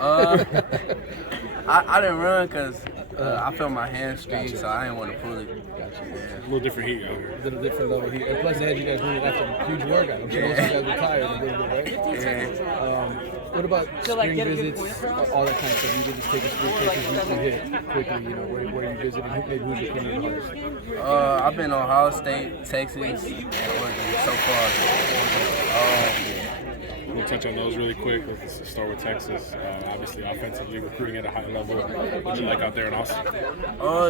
I didn't run because I felt my hamstring, so I didn't want to pull it. Gotcha. Yeah. A little different heat over here. A little different level heat. And plus, they had you guys running after a huge workout. I'm sure most of you guys were tired a little bit, right? Yeah. What about spring visits, all that kind of stuff? You did just take us through places you hit quickly, you know, where you visited, maybe who's your opinion on this? I've been on Ohio State, Texas, and Oregon so far. We'll touch on those really quick. Let's start with Texas. Obviously, offensively, recruiting at a high level. What you like out there in Austin?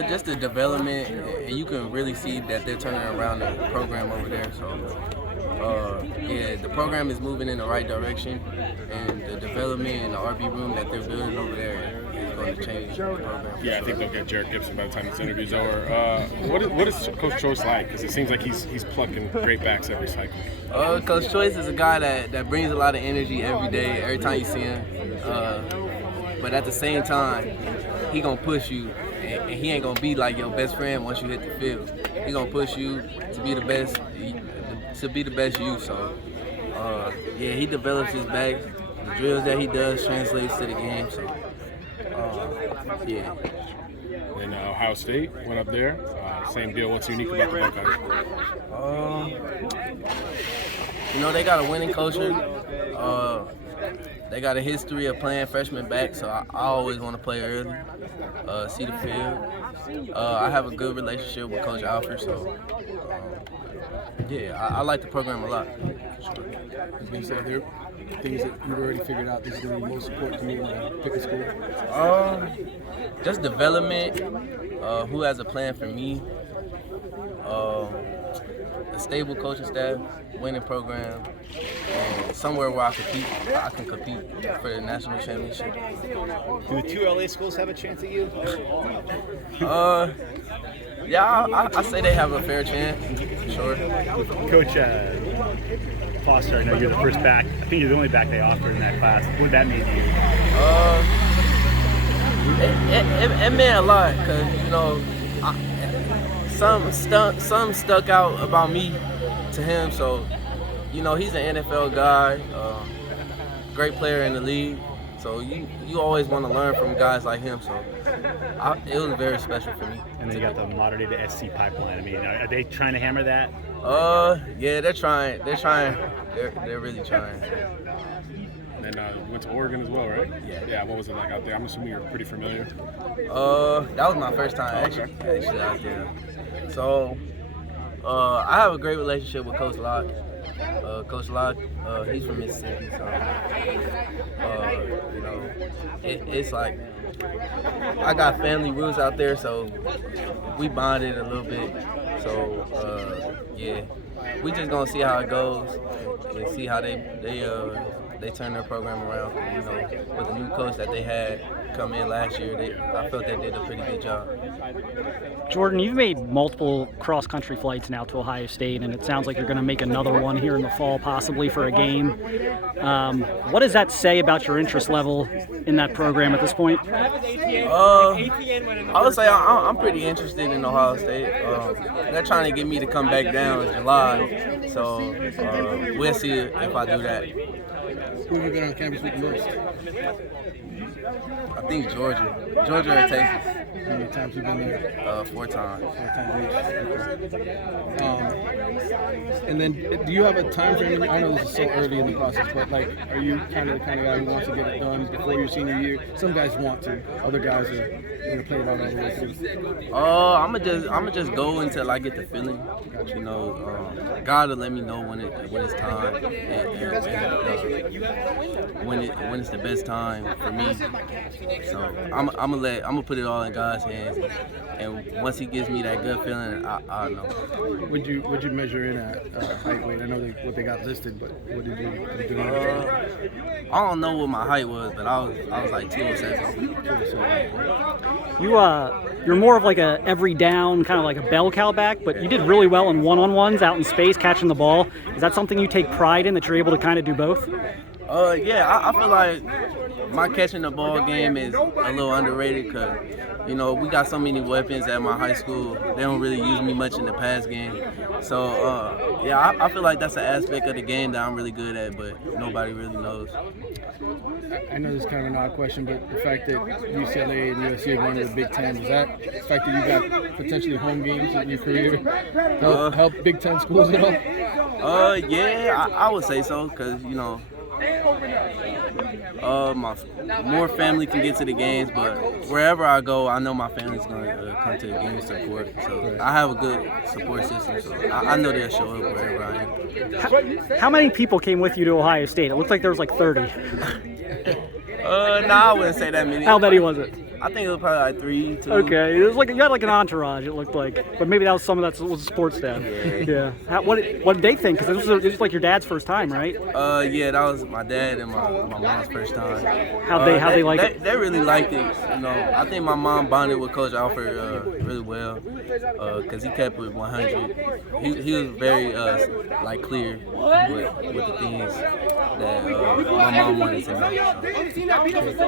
Just the development, and you can really see that they're turning around the program over there. So, yeah, the program is moving in the right direction, and the development and the RB room that they're building over there is going to change the program. Yeah, I think they'll get Jared Gibson by the time this interview's over. What is Coach Choice like? Because it seems like he's plucking great backs every cycle. Coach Choice is a guy that brings a lot of energy every day, every time you see him. But at the same time, he gonna push you, and he ain't gonna be like your best friend once you hit the field. He gonna push you to be the best, you. So, yeah, he develops his backs. The drills that he does translates to the game. So, yeah. And Ohio State went up there. Same deal. What's unique about the Buckeyes? You know, they got a winning culture. They got a history of playing freshmen back, so I always want to play early, see the field. I have a good relationship with Coach Alford, so yeah, I like the program a lot. As being said, there things that you've already figured out is going to be most important to me when I pick a school? Just development, who has a plan for me, a stable coaching staff, winning program, and somewhere where I can compete for the national championship. Do the two LA schools have a chance at you? Yeah, I say they have a fair chance, sure. Coach Foster, I know you're the first back. I think you're the only back they offered in that class. What did that mean to you? It meant a lot because, you know, some stuck out about me to him. So, you know, he's an NFL guy, great player in the league. So you always want to learn from guys like him. So it was very special for me. And then you got the modern day to SC pipeline. I mean, are they trying to hammer that? Yeah, they're trying. They're really trying. And you went to Oregon as well, right? Yeah. Yeah. What was it like out there? I'm assuming you're pretty familiar. That was my first time actually out there. So I have a great relationship with Coach Locke. Coach Locke, he's from Mississippi, so you know, it's like I got family roots out there, so we bonded a little bit. So yeah, we just gonna see how it goes and see how they turn their program around. You know, with the new coach that they had come in last year, I felt they did a pretty good job. Jordon, you've made multiple cross-country flights now to Ohio State, and it sounds like you're going to make another one here in the fall, possibly for a game. What does that say about your interest level in that program at this point? I would say I'm pretty interested in Ohio State. They're trying to get me to come back down in July, so we'll see if I do that. Who have you been on campus with the most? I think Georgia and Texas. How many times have you been there? 4 times. 4 times each. And then, do you have a time frame? I know this is so early in the process, but like, are you kind of the kind of guy who wants to get it done before your senior year? Some guys want to. Other guys are going to play it out all the way through. I'ma just go until I get the feeling. You know, God will let me know when it's time and when it's the best time for me. So I'm gonna put it all in God's hands, and once He gives me that good feeling, I'll know. Would you measure in at height, weight? I know what they got listed, but what did you do? I don't know what my height was, but I was like 207. You're more of like a every down, kind of like a bell cow back, but you did really well in one-on-ones out in space catching the ball. Is that something you take pride in, that you're able to kind of do both? Yeah, I feel like my catching the ball game is a little underrated because, you know, we got so many weapons at my high school. They don't really use me much in the pass game. So, yeah, I feel like that's an aspect of the game that I'm really good at, but nobody really knows. I know this is kind of an odd question, but the fact that UCLA and USC are going to the Big Ten, is that the fact that you got potentially home games in your career help Big Ten schools at all? Yeah, I would say so because, you know, more family can get to the games, but wherever I go, I know my family's going to come to the game support. So I have a good support system, so I know they'll show up wherever I am. How many people came with you to Ohio State? It looked like there was like 30. I wouldn't say that many. How many was it? I think it was probably like 3, 2. Okay, it was like you had like an entourage. It looked like, but maybe that was some of that was a sports staff. Yeah. What did they think? Because it was like your dad's first time, right? Yeah, that was my dad and my mom's first time. How'd they like it? They really liked it. You know, I think my mom bonded with Coach Alford really well because he kept it 100. He was very like clear with the things that my mom wanted to know. So.